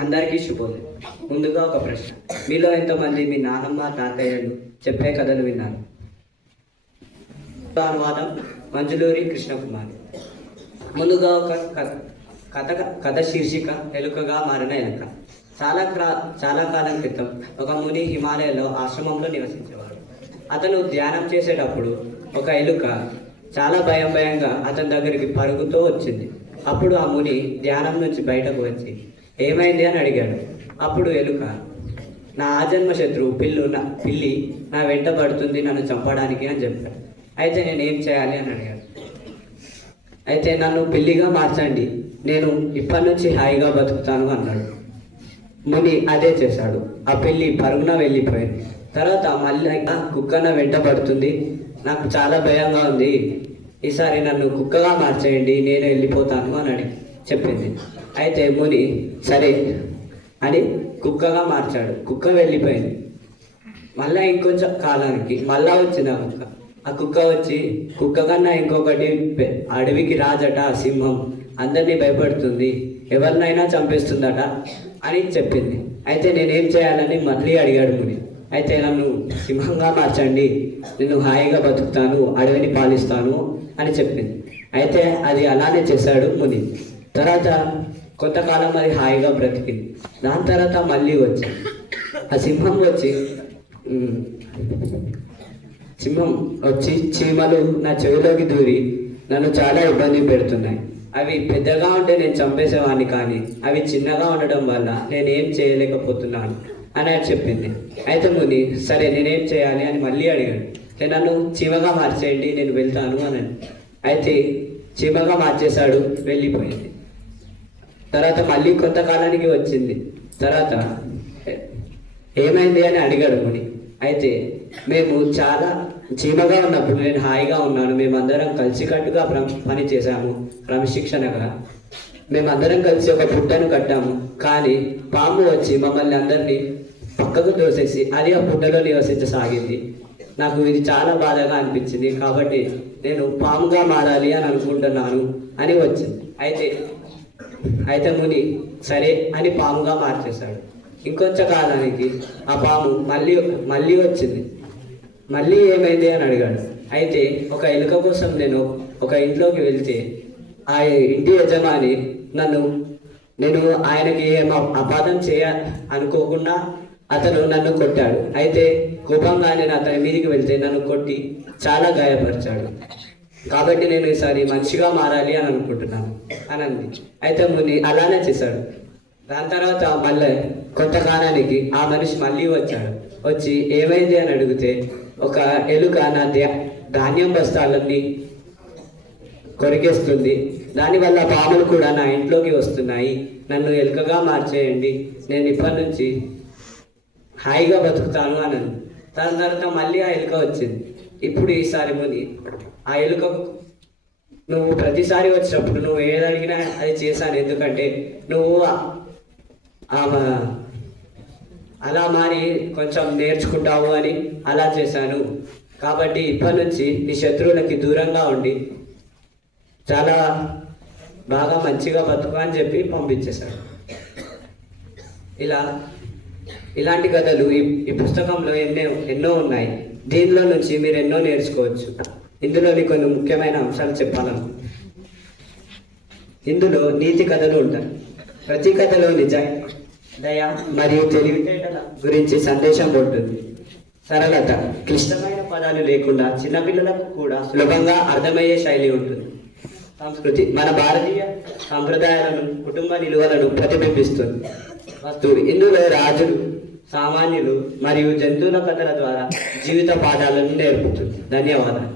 అందరికీ శుభోదయం. ముందుగా ఒక ప్రశ్న, మీలో ఎంతమంది మీ నానమ్మ తాతయ్యలు చెప్పే కథలు విన్నారు? అనువాదం మంజులూరి కృష్ణకుమారి. ముందుగా ఒక కథ శీర్షిక ఎలుకగా మారిన ఎలుక. చాలా కాలం క్రితం ఒక ముని హిమాలయాల్లో ఆశ్రమంలో నివసించేవాడు. అతను ధ్యానం చేసేటప్పుడు ఒక ఎలుక చాలా భయంగా అతని దగ్గరికి పరుగుతూ వచ్చింది. అప్పుడు ఆ ముని ధ్యానం నుంచి బయటకు వచ్చి ఏమైంది అని అడిగాడు. అప్పుడు ఎలుక, నా ఆజన్మ శత్రువు పిల్లి నా వెంట పడుతుంది నన్ను చంపడానికి అని చెప్పాడు. అయితే నేను ఏం చేయాలి అని అడిగాడు. అయితే నన్ను పిల్లిగా మార్చండి, నేను ఇప్పటి నుంచి హాయిగా బతుకుతాను అన్నాడు. ముని అదే చేశాడు. ఆ పిల్లి పరుగున వెళ్ళిపోయింది. తర్వాత మళ్ళీ కుక్క వెంట పడుతుంది, నాకు చాలా భయంగా ఉంది, ఈసారి నన్ను కుక్కగా మార్చేయండి, నేను వెళ్ళిపోతాను అని చెప్పింది. అయితే ముని సరే అని కుక్కగా మార్చాడు. కుక్క వెళ్ళిపోయింది. మళ్ళీ ఇంకొంచెం కాలానికి మళ్ళా వచ్చింది ఆ కుక్క వచ్చి, కుక్క కన్నా ఇంకొకటి అడవికి రాజట, సింహం అందరినీ భయపడుతుంది, ఎవరినైనా చంపేస్తుందట అని చెప్పింది. అయితే నేనేం చేయాలని మళ్ళీ అడిగాడు ముని. అయితే నన్ను సింహంగా మార్చండి, నేను హాయిగా బతుకుతాను, అడవిని పాలిస్తాను అని చెప్పింది. అయితే అది అలానే చేశాడు ముని. తర్వాత కొంతకాలం అది హాయిగా బ్రతికింది. దాని తర్వాత మళ్ళీ వచ్చింది ఆ సింహం వచ్చి చీమలు నా చెవిలోకి దూరి నన్ను చాలా ఇబ్బంది పెడుతున్నాయి, అవి పెద్దగా ఉంటే నేను చంపేసేవాడిని, కానీ అవి చిన్నగా ఉండడం వల్ల నేనేం చేయలేకపోతున్నాను అని చెప్పింది. అయితే ముని సరే నేనేం చేయాలి అని మళ్ళీ అడిగాడు. నన్ను చీమగా మార్చేయండి, నేను వెళ్తాను అని. అయితే చీమగా మార్చేశాడు, వెళ్ళిపోయింది. తర్వాత మళ్ళీ కొంతకాలానికి వచ్చింది. తర్వాత ఏమైంది అని అడిగాడు ముని. అయితే మేము చాలా చీమగా ఉన్నప్పుడు నేను హాయిగా ఉన్నాను, మేమందరం కలిసికట్టుగా పని చేశాము, క్రమశిక్షణగా మేమందరం కలిసి ఒక పుట్టను కట్టాము. కానీ పాము వచ్చి మమ్మల్ని అందరినీ పక్కకు తోసేసి అది ఆ పుట్టలో నివసించసాగింది. నాకు ఇది చాలా బాధగా అనిపించింది, కాబట్టి నేను పాముగా మారాలి అని అనుకుంటున్నాను అని వచ్చింది. అయితే ముని సరే అని పాముగా మార్చేశాడు. ఇంకొంచెం కాలానికి ఆ పాము మళ్ళీ వచ్చింది. మళ్ళీ ఏమైంది అని అడిగాడు. అయితే ఒక ఎలుక కోసం నేను ఒక ఇంట్లోకి వెళ్తే ఆ ఇంటి యజమాని నేను ఆయనకి ఏం అపార్థం అనుకోకుండా అతను నన్ను కొట్టాడు. అయితే కోపంగా నేను అతని మీదికి వెళ్తే నన్ను కొట్టి చాలా గాయపరిచాడు. కాబట్టి నేను ఈసారి మనిషిగా మారాలి అని అనుకుంటున్నాను అని అంది. అయితే ముని అలానే చేశాడు. దాని తర్వాత మళ్ళీ కొంతకాలానికి ఆ మనిషి మళ్ళీ వచ్చి ఏమైంది అని అడిగితే ఒక ఎలుక నా ధాన్యం బస్తాలన్నీ కొరికేస్తుంది, దానివల్ల పాములు కూడా నా ఇంట్లోకి వస్తున్నాయి, నన్ను ఎలుకగా మార్చేయండి, నేను ఇప్పటి నుంచి హాయిగా బతుకుతాను అని. దాని తర్వాత మళ్ళీ ఆ ఎలుక వచ్చింది. ఇప్పుడు ఈసారి ముని ఆ ఎలుక, నువ్వు ప్రతిసారి వచ్చినప్పుడు నువ్వు ఏది అడిగినా అది చేశాను, ఎందుకంటే నువ్వు అలా మారి కొంచెం నేర్చుకుంటావు అని అలా చేశాను, కాబట్టి ఇప్పటి నుంచి నీ శత్రువులకి దూరంగా ఉండి చాలా బాగా మంచిగా బతుకు అని చెప్పి పంపించేశాడు. ఇలాంటి కథలు ఈ పుస్తకంలో ఎన్నో ఉన్నాయి. దీనిలో నుంచి మీరు ఎన్నో నేర్చుకోవచ్చు. ఇందులోని కొన్ని ముఖ్యమైన అంశాలు చెప్పాలను. ఇందులో నీతి కథలు ఉంటాయి. ప్రతి కథలో దయ మరియు తెలివితేటల గురించి సందేశం ఉంటుంది. సరళత, క్లిష్టమైన పదాలు లేకుండా చిన్నపిల్లలకు కూడా సులభంగా అర్థమయ్యే శైలి ఉంటుంది. సంస్కృతి, మన భారతీయ సంప్రదాయాలను, కుటుంబ విలువలను ప్రతిబింబిస్తుంది. వస్తువులు, ఇందులో రాజులు, సామాన్యులు మరియు జంతువుల కథల ద్వారా జీవిత పాఠాలను నేర్పుతుంది. ధన్యవాదాలు.